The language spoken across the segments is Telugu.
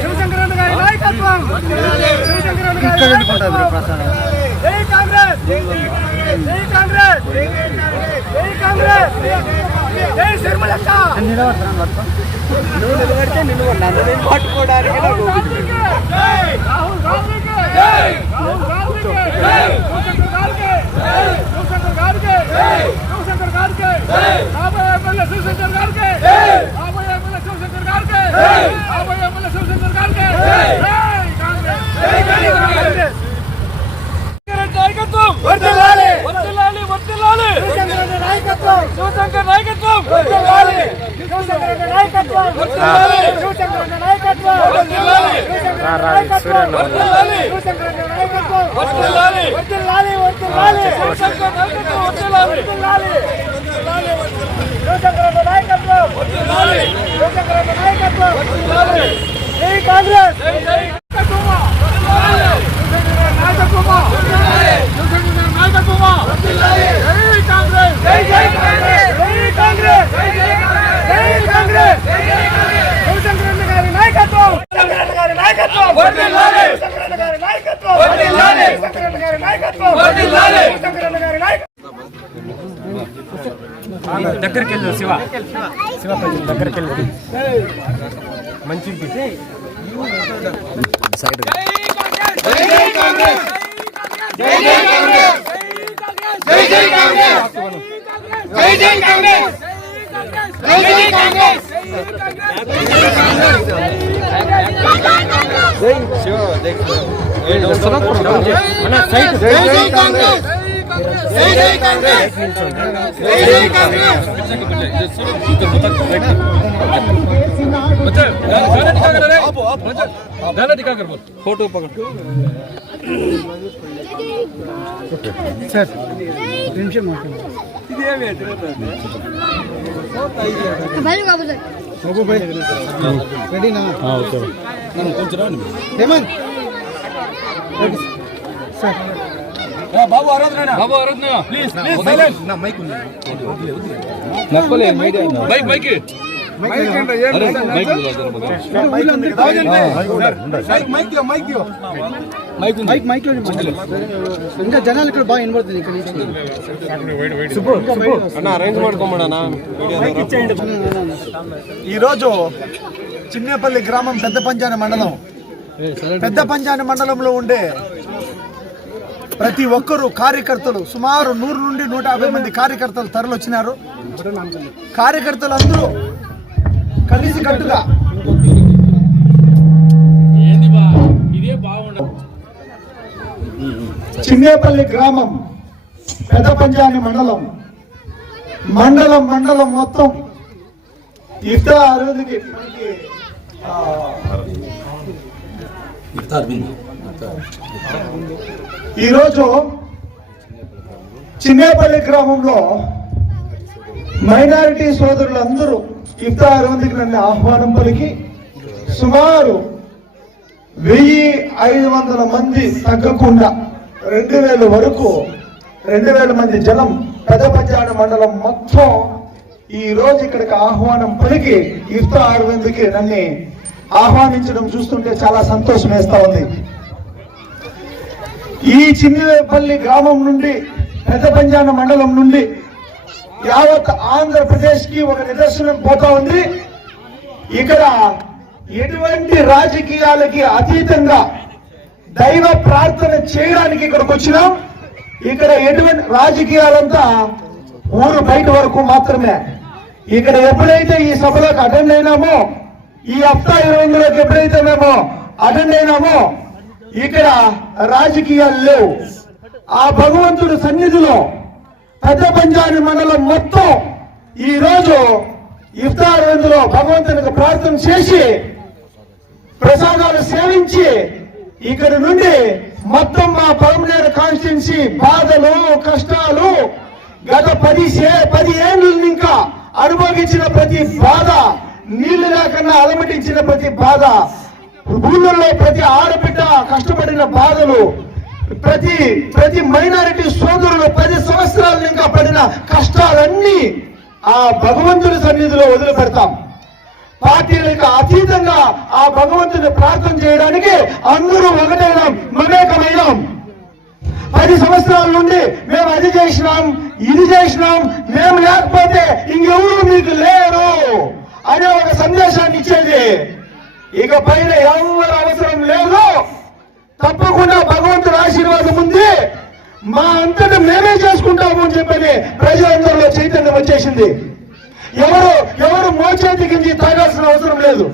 శివశంకరన్న గారి నాయకత్వం. శివశంకరన్న గారి నాయకత్వం. జై కాంగ్రెస్, జై కాంగ్రెస్, జై కాంగ్రెస్, జై శర్మలక్క. నువ్వు నిలబడితే నిన్ను పట్టుకోవడానికి రాహుల్ గాంధీకి జై, రాహుల్ గాంధీకి జై, శివశంకర్ గారికి జై, శివశంకర్ గారికి జై, రాబోయే ఎమ్మెల్యే శివశంకర్ గారికి జై, రాబోయే ఎమ్మెల్యే శివశంకర్ గారికి జై, రాబోయే ఎమ్మెల్యే శివశంకర్ గారికి జై. జై కాంగ్రెస్, జై కాంగ్రెస్. నాయకత్వం వర్ధిల్లాలి, వర్ధిల్లాలి, వర్ధిల్లాలి. శివశంకర్ నాయకత్వం, శివశంకర్ నాయకత్వం వర్ధిల్లాలి. శివశంకర్ నాయకత్వం వర్ధిల్లాలి, శివశంకర్ నాయకత్వం వర్ధిల్లాలి, శివశంకర్ నాయకత్వం వర్ధిల్లాలి, శివశంకర్ నాయకత్వం వర్ధిల్లాలి, వర్ధిల్లాలి, వర్ధిల్లాలి. శివశంకర్ నాయకత్వం వర్ధిల్లాలి, వర్ధిల్లాలి, శివశంకర్ నాయకత్వం వర్ధిల్లాలి, శివశంకర్ నాయకత్వం వర్ధిల్లాలి. జై కాంగ్రెస్, జై దగ్గరికి వెళ్ళు శివ, శివ కొంచెం దగ్గరికి వెళ్ళు. మంచిది సైడ్. జై జై కాంగ్రెస్, జై జై కాంగ్రెస్, జై జై కాంగ్రెస్, జై జై కాంగ్రెస్, జై జై కాంగ్రెస్, జై శివ దేఖ మన సైడ్. జై జై కాంగ్రెస్, జై జై కాంగ్రెస్, జై జై కాంగ్రెస్. बच्चा गाना दिखा कर रे, बच्चा गाना दिखा कर बोल. फोटो पकड़ सर. निमिषम इधे में भाई का बोल बाबू भाई रेडी ना. हां ओके మనం కొంచెం రాని హేమంత్ సర్. బాబు ఆరాధన, బాబు ఆరాధన ప్లీజ్ ప్లీజ్ సైలెంట్. నా మైక్ ఉంది నక్కలే మీడియా మైక్ మైక్ ఇంకా జనాలు ఇక్కడ బాగా వినబడుతుంది. ఇక్కడ అరేంజ్ ಮಾಡ್ಕೊಂಬಡనా. ఈరోజు చిన్నేపల్లి గ్రామం పెద్దపంజాని మండలం, పెద్దపంజాని మండలంలో ఉండే ప్రతి ఒక్కరూ కార్యకర్తలు సుమారు 100 నుండి 150 మంది కార్యకర్తలు తరలివచ్చినారు. కార్యకర్తలు అందరూ కలిసి కట్టుగా చిన్నేపల్లి గ్రామం పెద్దపంజాని మండలం మండలం మొత్తం ఇఫ్తార్కి ఈరోజు చిన్నేపల్లి గ్రామంలో మైనారిటీ సోదరులందరూ ఇఫ్తార్ విందుకి నన్ను ఆహ్వానం పలికి సుమారు 1500 మంది తగ్గకుండా 2000 వరకు 2000 మంది జనం పెద్దపంజాని మండలం మొత్తం ఈ రోజు ఇక్కడికి ఆహ్వానం పలికి ఇఫ్తార్ విందుకి నన్ను ఆహ్వానించడం చూస్తుంటే చాలా సంతోషం వేస్తా ఉంది. ఈ చిన్నేపల్లి గ్రామం నుండి పెద్దపంజాని మండలం నుండి యావత్ ఆంధ్రప్రదేశ్ కి ఒక నిదర్శనం పోతా ఉంది. ఇక్కడ ఎటువంటి రాజకీయాలకి అతీతంగా దైవ ప్రార్థన చేయడానికి ఇక్కడికి వచ్చినాం. ఇక్కడ ఎటువంటి రాజకీయాలంతా ఊరు బయట వరకు మాత్రమే. ఇక్కడ ఎప్పుడైతే ఈ సభలకు అటెండ్ అయినామో, ఈ హప్తా 20 ఎప్పుడైతే మేము అటెండ్ అయినామో, ఇక్కడ రాజకీయాలు లేవు. ఆ భగవంతుడి సన్నిధిలో పెద్దపంజాని మండలం మొత్తం ఈ రోజు ఇఫ్తార్ విందులో భగవంతునికి ప్రార్థన చేసి ప్రసాదాలు సేవించి ఇక్కడ నుండి మొత్తం మా పలమనేరు కాన్స్టిట్యున్సీ బాధలు కష్టాలు గత 10 ఏళ్ళ ఇంకా అనుభవించిన ప్రతి బాధ, నీళ్లు లేకుండా అలమటించిన ప్రతి బాధ, ఊళ్ళల్లో ప్రతి ఆడబిడ్డ కష్టపడిన బాధలు, ప్రతి మైనారిటీ సోదరులు 10 సంవత్సరాలు ఇంకా పడిన కష్టాలన్నీ ఆ భగవంతుని సన్నిధిలో వదిలిపెడతాం. పార్టీలకు అతీతంగా ఆ భగవంతుని ప్రార్థన చేయడానికి అందరూ ఒకటైనాం, మమేకమైనాం. 10 సంవత్సరాల నుండి మేము అది చేసినాం, ఇది చేసినాం, మేము లేకపోతే ఇంకెవరు మీకు లేరు అనే ఒక సందేశాన్ని ఇచ్చేది. ఇక పైన ఎవరు అవసరం లేదు, తప్పకుండా భగవంతుడి ఆశీర్వాదం ఉంది, మా అంతటా మేమే చేసుకుంటాము అని చెప్పని ప్రజలందరిలో చైతన్యం వచ్చేసింది. ఎవరు మోచేతి కించి తాగాల్సిన అవసరం లేదు.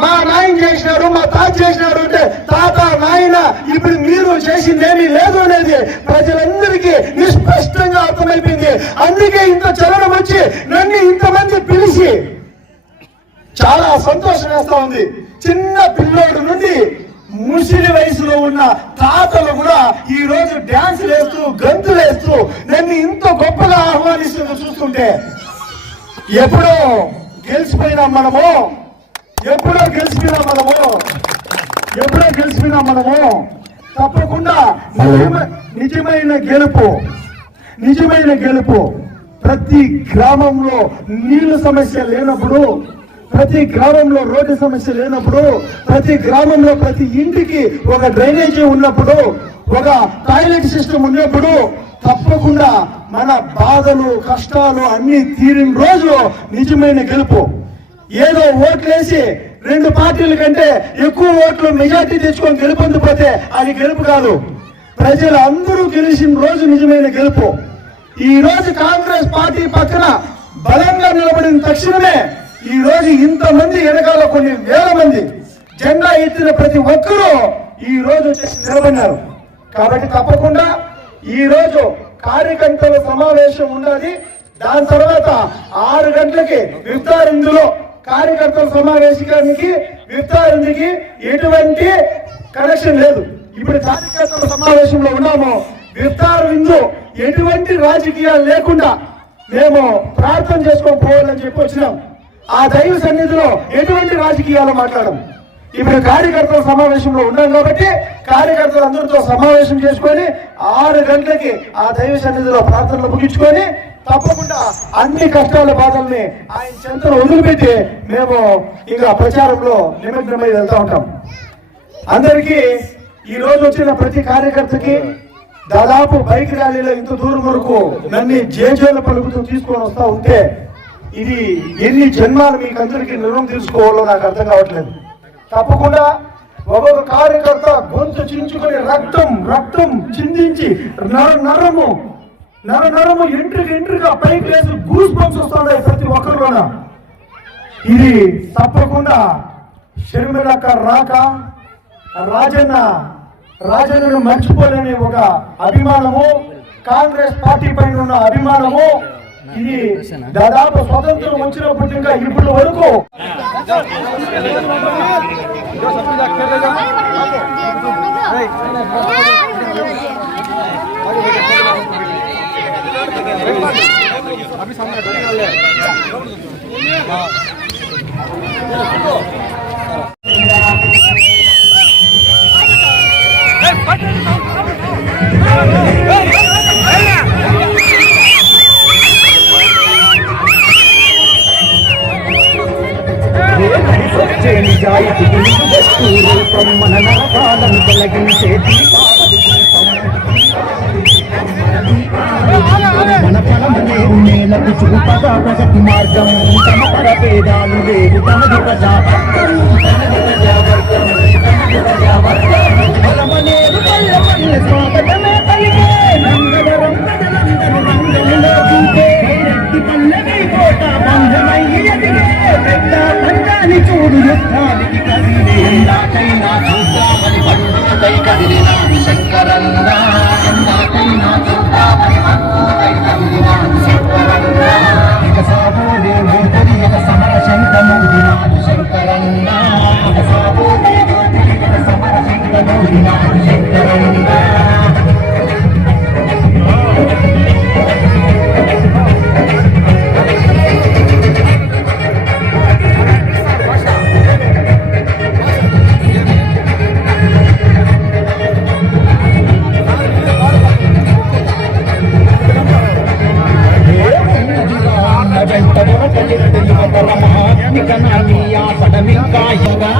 మా నాయన చేసినారు, మా తాత చేసినారు అంటే తాత నాయన ఇప్పుడు మీరు చేసిందేమీ లేదు అనేది ప్రజలందరికీ నిస్పష్టంగా అర్థమైపోయింది. అందుకే ఇంత చలనం వచ్చి నన్ను ఇంతమంది పిలిచి చాలా సంతోషం వేస్తా ఉంది. చిన్న పిల్లోడు నుండి ముసిలి వయసులో ఉన్న తాతలు కూడా ఈ రోజు డ్యాన్స్ వేస్తూ గంతులు వేస్తూ నన్ను ఇంత గొప్పగా ఆహ్వానిస్తుందో చూస్తుంటే ఎప్పుడో గెలిచిపోయినాం మనము తప్పకుండా నిజమైన గెలుపు ప్రతి గ్రామంలో నీళ్లు సమస్య లేనప్పుడు, ప్రతి గ్రామంలో రోడ్డు సమస్య లేనప్పుడు, ప్రతి గ్రామంలో ప్రతి ఇంటికి ఒక డ్రైనేజీ ఉన్నప్పుడు, ఒక టాయిలెట్ సిస్టమ్ ఉన్నప్పుడు తప్పకుండా మన బాధలు కష్టాలు అన్ని తీరిన రోజు నిజమైన గెలుపు. ఏదో ఓట్లేసి 2 పార్టీల కంటే ఎక్కువ ఓట్లు మెజార్టీ తెచ్చుకొని గెలుపొందిపోతే అది గెలుపు కాదు. ప్రజలు అందరూ గెలిచిన రోజు నిజమైన గెలుపు. ఈ రోజు కాంగ్రెస్ పార్టీ పక్కన బలంగా నిలబడిన తక్షణమే ఈ రోజు ఇంతమంది వెనకాల కొన్ని వేల మంది జెండా ఎత్తిన ప్రతి ఒక్కరూ ఈ రోజు వచ్చేసి నిలబడినారు. కాబట్టి తప్పకుండా ఈ రోజు కార్యకర్తల సమావేశం ఉన్నది. దాని తర్వాత 6 గంటలకి విఫ్తారిందులో కార్యకర్తల సమావేశానికి విఫ్తారిందుకి ఎటువంటి కనెక్షన్ లేదు. ఇప్పుడు కార్యకర్తల సమావేశంలో ఉన్నాము. విఫ్తార్ విందు ఎటువంటి రాజకీయాలు లేకుండా మేము ప్రార్థన చేసుకొని పోవాలని చెప్పి వచ్చినాం. ఆ దైవ సన్నిధిలో ఎటువంటి రాజకీయాలు మాట్లాడడం. ఇప్పుడు కార్యకర్తల సమావేశంలో ఉన్నాం కాబట్టి కార్యకర్తలు అందరితో సమావేశం చేసుకొని 6 గంటలకి ఆ దైవ సన్నిధిలో ప్రార్థనలు ముగించుకొని తప్పకుండా అన్ని కష్టాల బాధల్ని ఆయన చెంతను వదిలిపెట్టి మేము ఇంకా ప్రచారంలో నిమగ్నమై వెళ్తా ఉంటాం. అందరికీ ఈ రోజు వచ్చిన ప్రతి కార్యకర్తకి దాదాపు బైక్ ర్యాలీలో ఇంత దూరం వరకు నన్ను జేజేల పలుకుతూ తీసుకొని వస్తా ఉంటే ఇది ఎన్ని జన్మాలు మీకు అందరికీ నిర్ణయం తీసుకోవాలో నాకు అర్థం కావట్లేదు. తప్పకుండా ఒక్కొక్క కార్యకర్త గొంతు చించుకొని రక్తం చిందించి నరము ఎంట్రీగా పైకి లేసి గూస్ బంప్స్ వస్తున్నాయి ప్రతి ఒక్కరిలోన. ఇది తప్పకుండా షర్మిలక్క రాక రాజన్నను మర్చిపోలేని ఒక అభిమానము, కాంగ్రెస్ పార్టీ పైన ఉన్న అభిమానము. ఇది దాదాపు స్వతంత్రం వచ్చినప్పటి ఇంకా ఇప్పటి వరకు మన నాగాలను తొలగించే మన ఫలములే నేలకు చూపగా ప్రగతి మార్గం తమ పరపేదాలు లేదు తమది ప్రజావర్గం స్వాగతమే పలికే నందవరం ప్రజలందరూ నందములో చూపే పల్లవి కోట బంధమై ఎదిగే పెద్ద పంచాని చూడు యుద్ధానికి కదిలే నాకైనా చూద్దామని బంధువులై కదిలినాడు శంకరన్నా నాకైనా చూద్దామని బంధువులై కదిలినాడు శంకరన్నా ఇక సాబోదే మూర్తి ఇక సమర శంకరమూడినాడు శంకరన్నా ఇక సాబోదే మూర్తి ఇక సమర శంకరమూడినాడు శంకరన్నా వెంట జనాన్ని ఆపడమింకాయగా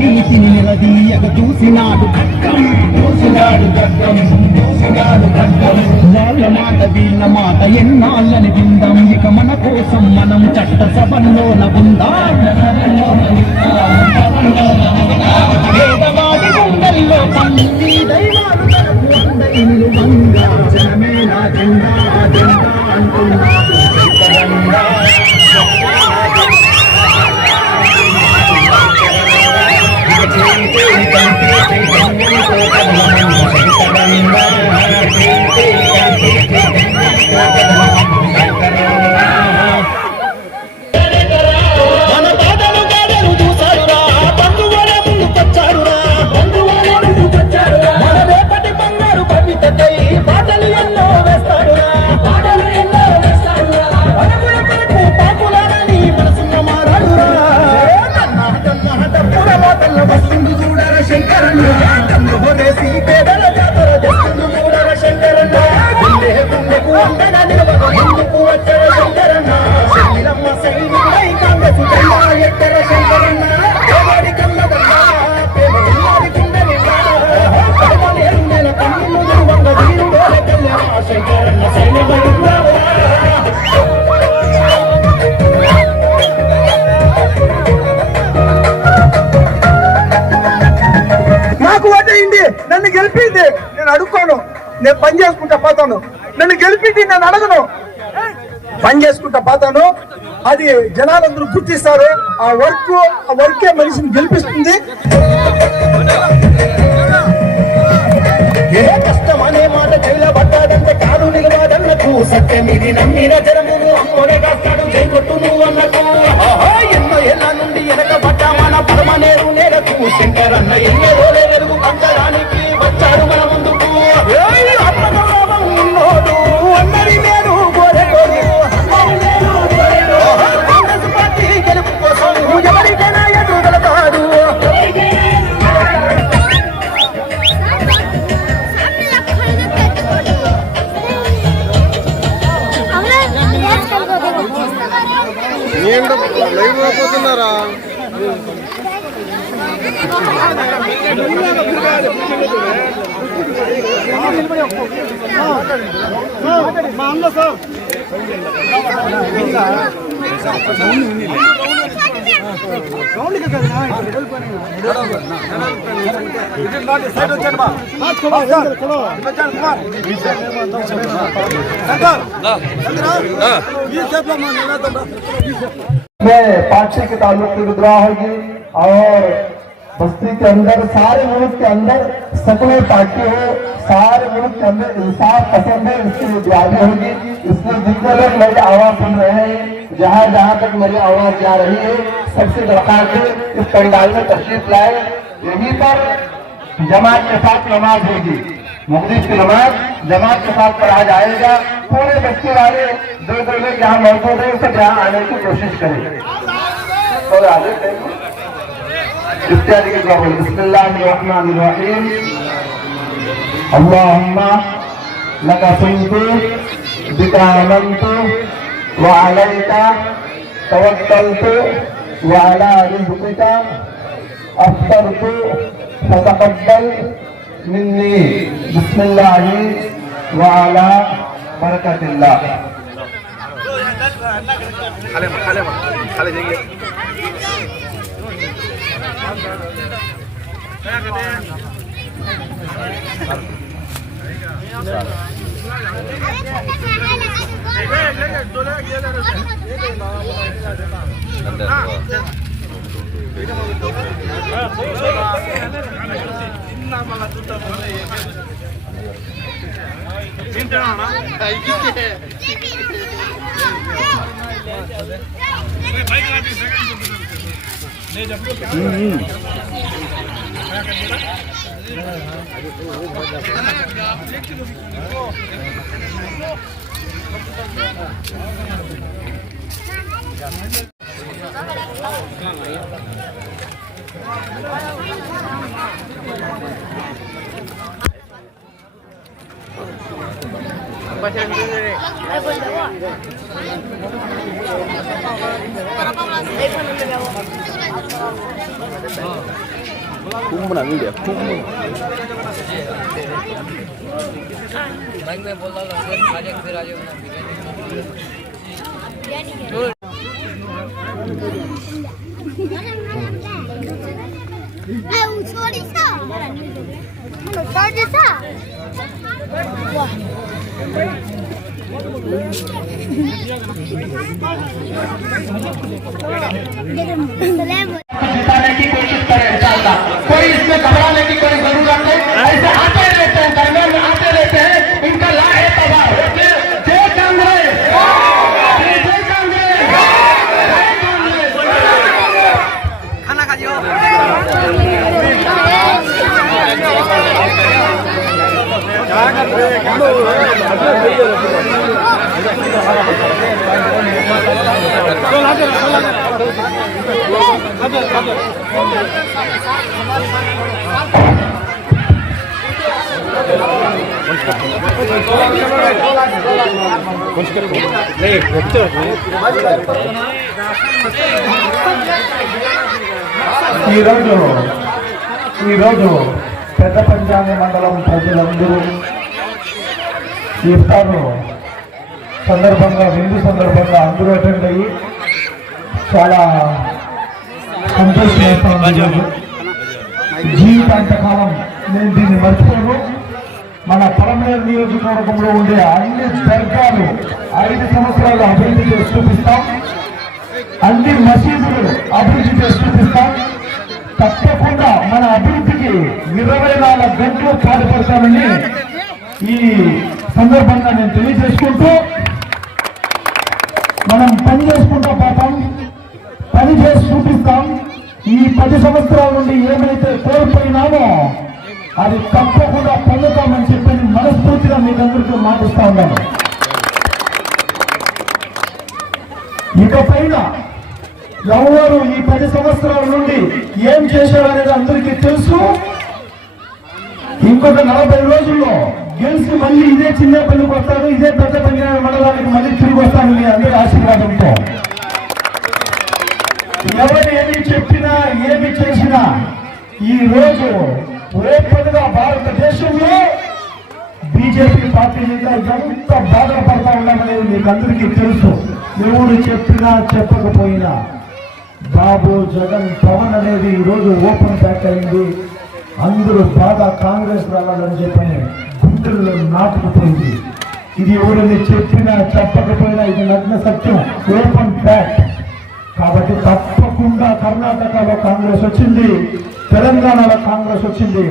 నీతిని నిలదీయగ చూసినాడు వాళ్ళ మాట వీళ్ళ మాట ఎన్నాళ్ళని విందాం ఇక మన కోసం మనం చట్ట సభల్లోన ఉందాం పేదవాడి గుండెల్లో తల్లి దైవాలు నిలువంగా జనమే నా జెండా జెండా అంటున్నాడు నన్ను గెలిపింది నేను అడుక్కోను, నేను పని చేసుకుంటా పోతాను. నన్ను గెలిపింది నేను అడగను, పని చేసుకుంటా పోతాను. అది జనాలందరూ గుర్తిస్తారు. ఆ వర్కే మనిషిని గెలిపిస్తుంది. ఏ కష్టం అనే మాట చెల్లబడ్డాడంటే కాదు నిలవాడన్నకు సత్యమిది నమ్మిన జనమును అమ్మోనే కాస్తాడు జైకొట్టు నువ్వు అన్నకు ఎన్నో ఏళ్ళ నుండి వెనకబడ్డా మన పరమనేరు నేలకు శంకరన్న ఎన్నో రోజులే వెలుగు పంచడానికి వచ్చాడు మన ముందుకు ఆత్మగౌరవం ఉన్నోడు అందరి నేను కాంగ్రెస్ పార్టీ గెలుపు కోసం ఎవరికైనా ఎదురుగలతాడు. లైవ్ పోతున్నారా మా అన్న సార్ में पार्टी के ताल्लुक की विद्रोह होगी और बस्ती के अंदर सारे मुल्क के अंदर सकले पार्टी हो, सारे मुल्क के अंदर इंसाफ पसंद है, इसकी विद्रोही होगी. इसलिए जितने लोग मेरी आवाज सुन रहे हैं, जहाँ जहाँ तक मेरी आवाज जा रही है, सबसे दरख्वास्त है इस पंडाल में तशरीफ लाए. यहीं पर जमात के साथ नमाज होगी, मुक़द्दिस की नमाज जमात के साथ पढ़ा जाएगा. पूरे बस्ती वाले दो लोग यहाँ मौजूद है, सब यहाँ आने की कोशिश करें. और आगे इत्यादि की दुआ बोले. बिस्मिल्लाहिर्रहमानिर्रहीम. अल्लाहुम्मा लका सुन्नतु बिका आमन्तु व अलैका तवक्कलतु व अला रिज़्क़िका अफ्तरतु फतक़ब्बल मिन्नी. बिस्मिल्लाहि व अला बरकतिल्लाह. 충분한 일이야. 충분. बाइक में बोल रहा हूँ फिर आ जाओ जिताने की कोशिश करे इंशाअल्लाह। कोई इसमें घबराने की कोई जरूरत नहीं। ऐसे आते रहते हैं, दरमियान में आते रहते हैं, इनका ला है तबाह। जय कांग्रेस, जय कांग्रेस, जय कांग्रेस। खाना खा जाओ ఈరోజు పెద్ద పంచాంగ మండలం ప్రజలందరూ ఇఫ్తార్ సందర్భంగా విందు సందర్భంగా అందరూ అటెండ్ అయ్యి చాలా సంతోషం వేస్తాను. జీవితాంతకాలం నేను దీన్ని మర్చిపోను. మన పలమనేరు నియోజకవర్గంలో ఉండే అన్ని దర్గాలు 5 సంవత్సరాలు అభివృద్ధి చేసి చూపిస్తాం. అన్ని మసీదులు అభివృద్ధి చేసి చూపిస్తాం. తప్పకుండా మన అభివృద్ధికి 24 గంటలు పాటుపడతామని ఈ సందర్భంగా నేను తెలియజేసుకుంటూ, మనం పని చేసుకుంటూ పోతాం, పని చేసి చూపిస్తాం. ఈ 10 సంవత్సరాల నుండి ఏమైతే కోల్పోయినామో అది తప్పకుండా పొందుతామని చెప్పి మనస్ఫూర్తిగా మీకందరికీ మాటిస్తా ఉన్నాను. ఇకపైన ఎవరు ఈ 10 సంవత్సరాల నుండి ఏం చేశారనేది అందరికీ తెలుసు. ఇంకొక 40 రోజుల్లో గెలిచి మళ్ళీ ఇదే చిన్నపల్లికి వస్తాను, ఇదే పెద్దపల్లి మండలానికి మళ్ళీ తిరిగి వస్తాను మీ అందరి ఆశీర్వాదంతో. ఎవరు ఏమి చెప్పినా ఏమి చేసినా ఈ రోజు ఓపెన్గా భారతదేశంలో బీజేపీ పార్టీ మీద ఎంత బాధపడతా ఉన్నామనేది మీకు అందరికీ తెలుసు. ఎవరు చెప్పినా చెప్పకపోయినా బాబు జగన్ పవన్ అనేది ఈరోజు ఓపెన్ బ్యాక్ అయింది. అందరూ బాగా కాంగ్రెస్ రావాలని చెప్పని గుండెల్లో నాటుకుపోయింది. ఇది ఎవరిని చెప్పినా చెప్పకపోయినా ఇది నగ్న సత్యం, ఓపెన్ బ్యాక్. కాబట్టి తప్పకుండా కర్ణాటకలో కాంగ్రెస్ వచ్చింది, తెలంగాణలో కాంగ్రెస్ వచ్చింది,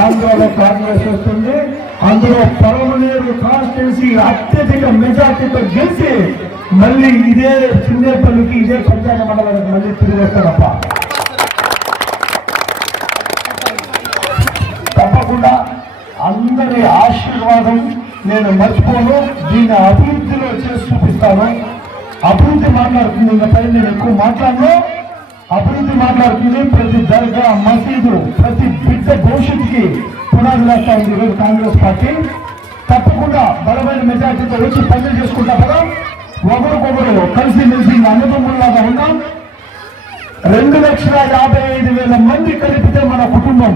ఆంధ్రలో కాంగ్రెస్ వస్తుంది. అందులో పలమనేరు కాన్స్టిట్యున్సీ అత్యధిక మెజార్టీతో గెలిచి మళ్ళీ ఇదే చిన్నేపల్లికి ఇదే పంచాయతీ మండలానికి మళ్ళీ తిరిగి వస్తారప్ప. తప్పకుండా అందరి ఆశీర్వాదం నేను మర్చిపోను. దీన్ని అభివృద్ధిలో చేసి చూపిస్తాను. అభివృద్ధి మాట్లాడుతుంది, ఇంకా పైన నేను ఎక్కువ మాట్లాడను. అభివృద్ధి మాట్లాడుతుంది. ప్రతి దర్గా, మసీదు, ప్రతి బిడ్డ భవిష్యత్తుకి పునాది వేస్తా ఉంది ఈరోజు కాంగ్రెస్ పార్టీ. తప్పకుండా బలమైన మెజార్టీతో వచ్చి పనులు చేసుకుంటా కదా. ఒకరికొకరు కలిసి మెలిసి అన్నదమ్ముల్లాగా ఉన్నాం. 2,55,000 మంది కలిపితే మన కుటుంబం,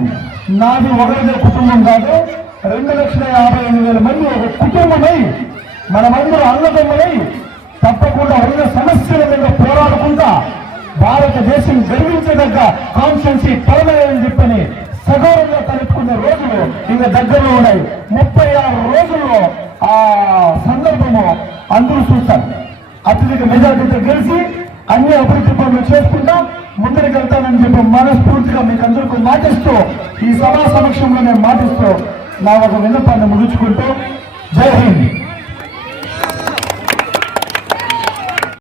నాది ఒకరిదే కుటుంబం కాదు. 2,55,000 మంది ఒక కుటుంబమై మనమందరూ అన్నదమ్ములై తప్పకుండా ఉన్న సమస్యల మీద పోరాడుకుంటా భారతదేశం గర్వించదగ్గ కాన్స్టిట్యున్సీ పలమనేరు చెప్పని సగౌరవంగా కలుపుకునే రోజులు ఇంకా దగ్గరలో ఉన్నాయి. 36 రోజుల్లో ఆ సందర్భము అందరూ చూస్తారు. అత్యధిక మెజార్టీతో గెలిచి అన్ని అభివృద్ధి పనులు చేసుకుంటా ముందరికి వెళ్తానని చెప్పి మనస్ఫూర్తిగా గా మీకు అందరికీ మాటిస్తూ ఈ సభా సమక్షంలో నేను మాటిస్తూ నా ఒక విన్నపాన్ని ముగించుకుంటూ జై హింద్.